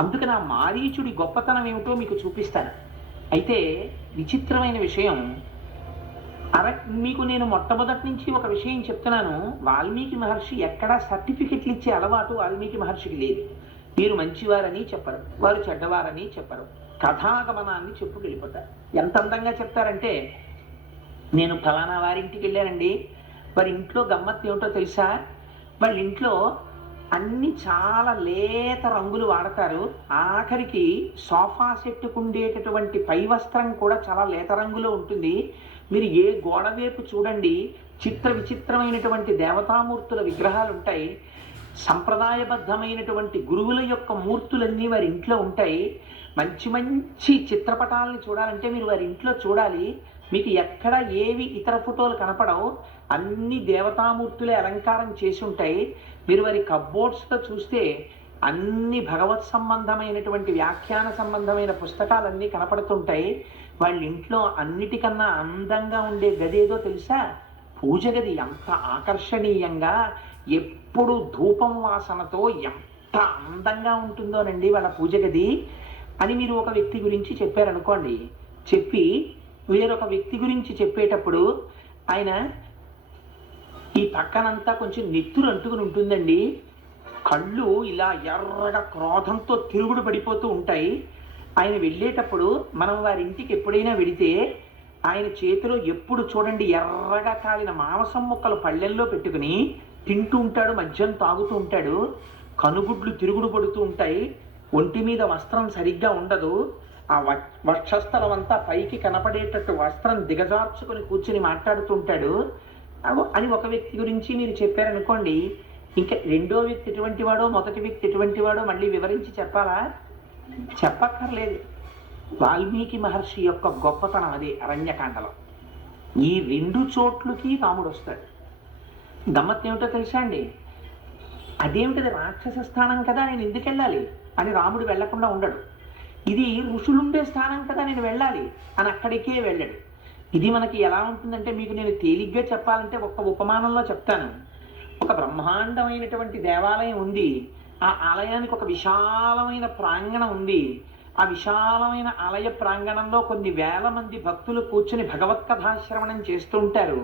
అందుకని ఆ మారీచుడి గొప్పతనం ఏమిటో మీకు చూపిస్తాను. అయితే విచిత్రమైన విషయం, అర మీకు నేను మొట్టమొదటి నుంచి ఒక విషయం చెప్తున్నాను. వాల్మీకి మహర్షి ఎక్కడా సర్టిఫికెట్లు ఇచ్చే అలవాటు వాల్మీకి మహర్షికి లేదు. మీరు మంచివారని చెప్పరు, వారు చెడ్డవారని చెప్పరు. కథాగమనాన్ని చెప్పుకెళ్ళిపోతారు. ఎంత అందంగా చెప్తారంటే, నేను ఫలానా వారింటికి వెళ్ళానండి, వారి ఇంట్లో గమ్మత్తు ఏమిటో తెలుసా, వాళ్ళ ఇంట్లో అన్ని చాలా లేత రంగులు వాడతారు. ఆఖరికి సోఫా సెట్టుకు ఉండేటటువంటి పై వస్త్రం కూడా చాలా లేత రంగులో ఉంటుంది. మీరు ఏ గోడ వైపు చూడండి, చిత్ర విచిత్రమైనటువంటి దేవతామూర్తుల విగ్రహాలు ఉంటాయి. సంప్రదాయబద్ధమైనటువంటి గురువుల యొక్క మూర్తులన్నీ వారి ఇంట్లో ఉంటాయి. మంచి మంచి చిత్రపటాలను చూడాలంటే మీరు వారి ఇంట్లో చూడాలి. మీకు ఎక్కడ ఏవి ఇతర ఫోటోలు కనపడవు. అన్ని దేవతామూర్తులే అలంకారం చేసి ఉంటాయి. మీరు వారి కబ్బోర్డ్స్లో చూస్తే అన్ని భగవత్ సంబంధమైనటువంటి వ్యాఖ్యాన సంబంధమైన పుస్తకాలన్నీ కనపడుతుంటాయి. వాళ్ళ ఇంట్లో అన్నిటికన్నా అందంగా ఉండే గది ఏదో తెలుసా? పూజ గది. ఎంత ఆకర్షణీయంగా, ఎప్పుడు ధూపం వాసనతో ఎంత అందంగా ఉంటుందోనండి వాళ్ళ పూజ గది. అని మీరు ఒక వ్యక్తి గురించి చెప్పారనుకోండి, చెప్పి వేరొక వ్యక్తి గురించి చెప్పేటప్పుడు ఆయన ఈ పక్కనంతా కొంచెం నెత్తురు అంటుకుని ఉంటుందండి, కళ్ళు ఇలా ఎర్రగా క్రోధంతో తిరుగుడు పడిపోతూ ఉంటాయి. ఆయన వెళ్ళేటప్పుడు మనం వారి ఇంటికి ఎప్పుడైనా వెడితే ఆయన చేతిలో ఎప్పుడు చూడండి ఎర్రగా కాలిన మాంసం ముక్కలు పళ్ళెల్లో పెట్టుకుని తింటూ ఉంటాడు, మద్యం తాగుతూ ఉంటాడు. కనుగుడ్లు తిరుగుడు పడుతూ ఉంటాయి, ఒంటి మీద వస్త్రం సరిగ్గా ఉండదు. ఆ వక్షస్థలం అంతా పైకి కనపడేటట్టు వస్త్రం దిగజార్చుకొని కూర్చుని మాట్లాడుతుంటాడు అని ఒక వ్యక్తి గురించి మీరు చెప్పారనుకోండి, ఇంకా రెండో వ్యక్తి ఎటువంటి వాడో మొదటి వ్యక్తి ఎటువంటి వాడో మళ్ళీ వివరించి చెప్పాలా? చెప్పక్కర్లేదు. వాల్మీకి మహర్షి యొక్క గొప్పతనం అదే. అరణ్యకాండలో ఈ రెండు చోట్లకి రాముడు వస్తాడు. గమ్మత్ ఏమిటో తెలుసా అండి, అదేమిటది రాక్షస స్థానం కదా, నేను ఎందుకు వెళ్ళాలి అని రాముడు వెళ్లకుండా ఉండడు. ఇది ఋషులుండే స్థానం కదా, నేను వెళ్ళాలి అని అక్కడికే వెళ్ళాడు. ఇది మనకి ఎలా ఉంటుందంటే, మీకు నేను తేలిగ్గా చెప్పాలంటే ఒక్క ఉపమానంలో చెప్తాను. ఒక బ్రహ్మాండమైనటువంటి దేవాలయం ఉంది. ఆ ఆలయానికి ఒక విశాలమైన ప్రాంగణం ఉంది. ఆ విశాలమైన ఆలయ ప్రాంగణంలో కొన్ని వేల మంది భక్తులు కూర్చుని భగవత్కథాశ్రవణం చేస్తూ ఉంటారు.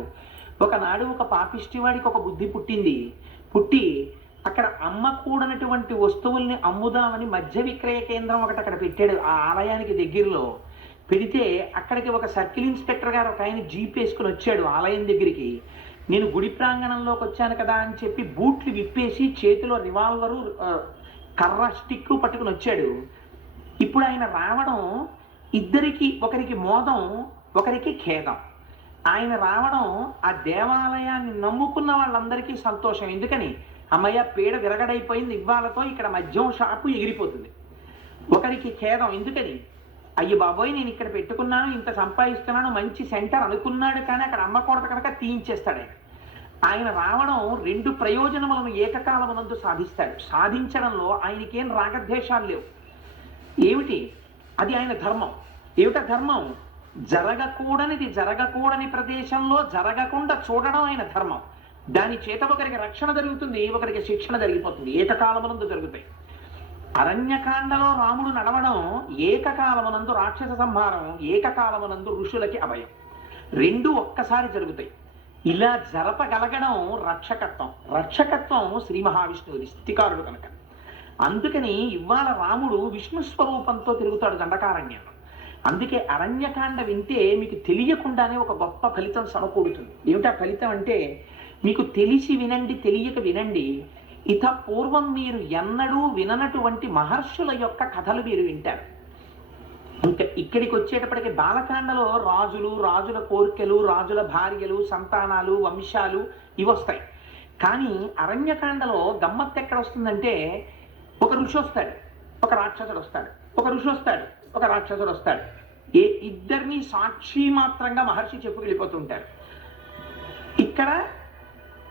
ఒకనాడు ఒక పాపిష్టివాడికి ఒక బుద్ధి పుట్టింది. పుట్టి అక్కడ అమ్మకూడనటువంటి వస్తువుల్ని అమ్ముదామని మద్య విక్రయ కేంద్రం ఒకటి అక్కడ పెట్టాడు. ఆ ఆలయానికి దగ్గరలో పెడితే అక్కడికి ఒక సర్కిల్ ఇన్స్పెక్టర్ గారు ఒక ఆయన జీప్ వేసుకుని వచ్చాడు ఆలయం దగ్గరికి. నేను గుడి ప్రాంగణంలోకి వచ్చాను కదా అని చెప్పి బూట్లు విప్పేసి చేతిలో రివాల్వరు, కర్ర, స్టిక్ పట్టుకుని వచ్చాడు. ఇప్పుడు ఆయన రావడం ఇద్దరికి, ఒకరికి మోదం, ఒకరికి ఖేదం. ఆయన రావడం ఆ దేవాలయాన్ని నమ్ముకున్న వాళ్ళందరికీ సంతోషం. ఎందుకని? అమ్మయ్య పీడ విరగడైపోయింది, ఇవ్వాలతో ఇక్కడ మద్యం షాపు ఎగిరిపోతుంది. ఒకరికి ఖేదం. ఎందుకని? అయ్యి బాబోయ్, నేను ఇక్కడ పెట్టుకున్నాను, ఇంత సంపాదిస్తున్నాను, మంచి సెంటర్ అనుకున్నాడు, కానీ అక్కడ అమ్మకూడదు కనుక తీయించేస్తాడు ఆయన. ఆయన రావడం రెండు ప్రయోజనములను ఏకకాలమునందు సాధిస్తాడు. సాధించడంలో ఆయనకేం రాగద్వేషాలు లేవు. ఏమిటి అది? ఆయన ధర్మం. ఏమిటా ధర్మం? జరగకూడనిది జరగకూడని ప్రదేశంలో జరగకుండా చూడడం ఆయన ధర్మం. దాని చేత ఒకరికి రక్షణ జరుగుతుంది, ఒకరికి శిక్షణ జరిగిపోతుంది. ఏకకాలమునందు జరుగుతాయి. అరణ్యకాండలో రాముడు నడవడం ఏకకాలమునందు రాక్షస సంహారం, ఏకకాలమునందు ఋషులకి అభయం. రెండు ఒక్కసారి జరుగుతాయి. ఇలా జరపగలగడం రక్షకత్వం. రక్షకత్వం శ్రీ మహావిష్ణువుది, స్థితికారుడు కనుక. అందుకని ఇవాళ రాముడు విష్ణు స్వరూపంతో తిరుగుతాడు దండకారణ్యంలో. అందుకే అరణ్యకాండ వింటే మీకు తెలియకుండానే ఒక గొప్ప ఫలితం సమకూడుతుంది. ఏమిటా ఫలితం అంటే, మీకు తెలిసి వినండి, తెలియక వినండి, ఇత పూర్వం మీరు ఎన్నడూ విననటువంటి మహర్షుల యొక్క కథలు మీరు వింటారు. ఇంకా ఇక్కడికి వచ్చేటప్పటికి బాలకాండలో రాజులు, రాజుల కోరికలు, రాజుల భార్యలు, సంతానాలు, వంశాలు ఇవి వస్తాయి. కానీ అరణ్యకాండలో గమ్మత్తు ఎక్కడ వస్తుందంటే, ఒక ఋషి వస్తాడు, ఒక రాక్షసుడు వస్తాడు, ఒక ఋషి వస్తాడు, ఒక రాక్షసుడు వస్తాడు. ఇద్దరిని సాక్షి మాత్రంగా మహర్షి చెప్పుకెళ్ళిపోతుంటారు. ఇక్కడ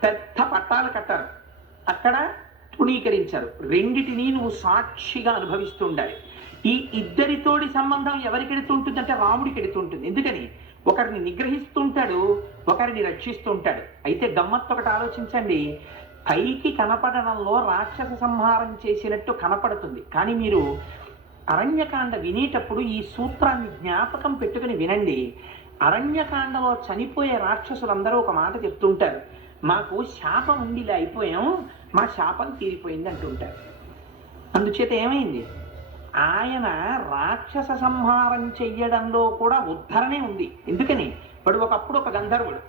పెద్ద పట్టాలు కట్టారు, అక్కడ తృణీకరించారు. రెండిటిని నువ్వు సాక్షిగా అనుభవిస్తూ ఉండాలి. ఈ ఇద్దరితోడి సంబంధం ఎవరికి ఎడుతుంటుందంటే రాముడికి ఎడుతుంటుంది. ఎందుకని? ఒకరిని నిగ్రహిస్తుంటాడు, ఒకరిని రక్షిస్తూ ఉంటాడు. అయితే గమ్మత్తు ఒకటి ఆలోచించండి, పైకి కనపడడంలో రాక్షస సంహారం చేసినట్టు కనపడుతుంది. కానీ మీరు అరణ్యకాండ వినేటప్పుడు ఈ సూత్రాన్ని జ్ఞాపకం పెట్టుకుని వినండి. అరణ్యకాండలో చనిపోయే రాక్షసులందరూ ఒక మాట చెప్తుంటారు, మాకు శాపం ఉండి ఇలా అయిపోయాం, మా శాపం తీరిపోయింది అంటుంటారు. అందుచేత ఏమైంది, ఆయన రాక్షస సంహారం చెయ్యడంలో కూడా ఉద్ధరణే ఉంది. ఎందుకని వాడు ఒకప్పుడు ఒక గంధర్వుడు,